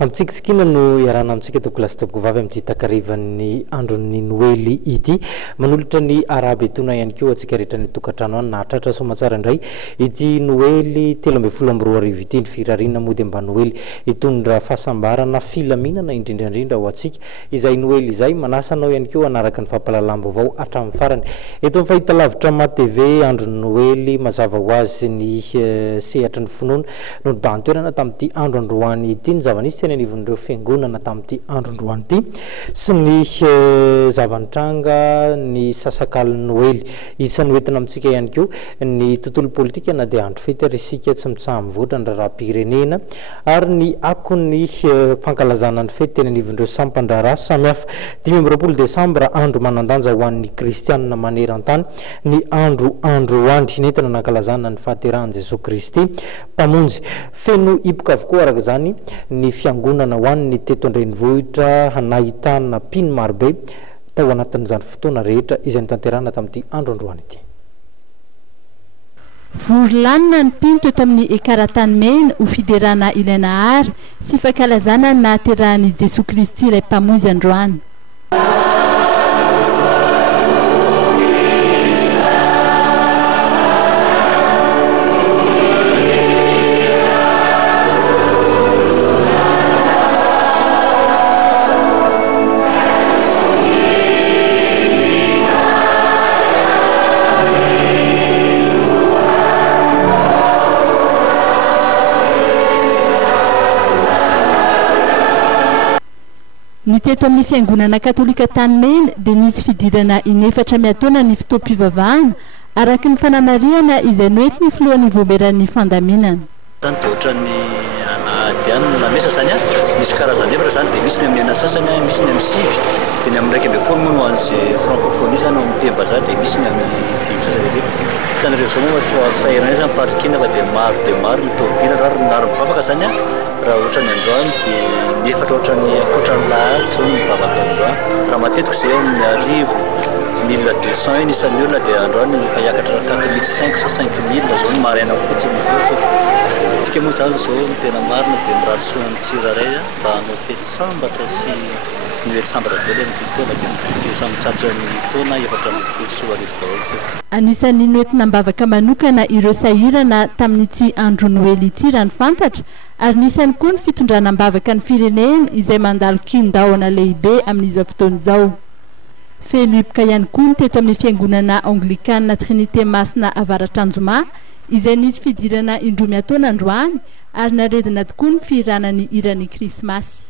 Amtsiksikina no iarana amtsika to classe toko vavy amty takarivan'ny andron'ny Noely ity manolotra ny arabe tona ihany koa atsika rehetra ny tokantrano any nahatratra somatsara indray ity Noely 13 ity ny firarina mody amba Noely itondra fahasambarana filaminana indrindrandrindra ho atsika izay Noely izay manasanao ihany koa anaraka ny fampalalambo vao hatramin'ny farany eto amin'ny fahita lavitra ma TV andron'ny Noely mazava ho azy ny sehatra ny finoana no bantoerana tamin'ity andro androany ity ny zavanisy teny anivon'ireo fiangonana tamin'ity andro androany ity sy ny zavantranga ny sasakalin'ny Noely isan'ny hoentina amintsika ihany koa ny tontolo politika na dia andro fety ary isika tsy mitsaha mivoatra ny raharam-pirenena ary ny akon'ny fankalazana ny fety teny anivon'ireo sampandrara samihafa 5 Desambra andro manandanja ho an'ny kristianina maneran-tany ny andro androany nentina nankalazana ny fahaterahan'i Jesosy Kristy mpamonjy feno hipoka avokoa araka zany ny fiangonana ho an'ny teto andrenivohitra nahitana mpino marobe tao anatin'izany fotoana rehetra izay nitanterahana tamin'ity andro androany ity. Vorlanina ny mpino teto amin'ny ekaratany mena ho fiderana ilaina ary sy fankalazana ny nahaterahan'i Jesosy Kristy ilay mpamonjy androany. Ny teto amin'ny fiangonana katolika tany mena dia nisy fidirana inefatra miataona ny fitoam-pivavahana araka ny fanamariana izay noentiny filohan'ny voaberan'ny fandaminana. Tany dia ohatran'ny anadianina lamesa zany misy karazany efatra zany dia misy ny amin'ny anasasany misy ny amin'ny sivy dia ny amin'ny raika ambin'ny folo moa no an'izay francophonie zany no miteny-bazaha dia misy ny amin'ny dimy sasany tanareo zao moa faherana zany parikina fa dia maro ny tobila ary naro-mivavaka zany raha ohatran'ny androany dia nefatra ohatran'ny akoatran'ny lahatsy zao ny mivavaka androany raha matetika izay eo amin'ny arivo 1200 eny isan'ny olona dia androany efa hiakatra 4500 so 5000 zao ny maraina fotsiny mitoko tika moa zany zao ny tena marina dia miratsoan'ny tsiraray mba hanao fety sambatra sy Noely sambatra daholo ny taona dia mitokofio samitsatra ny taona efatra amin'ny folo sy 1000 daholo teo. Anisan'ny noentina mbavaka manokana ireo sahirana tamin'ity andro Noely ity raha ny fantatra ary nisany koa ny fitondrana mbavaka ny firenena izay mandalo kindaona lehibe amin'izao fotoana izao. Feno hipoka ihany koa ny teto amin'ny fiangonana Anglikana Trinité Masina Avaratranjoma izay nisy fidirana indroa miataona androany ary naredina tokoa ny firanany iran'ny Krismasy.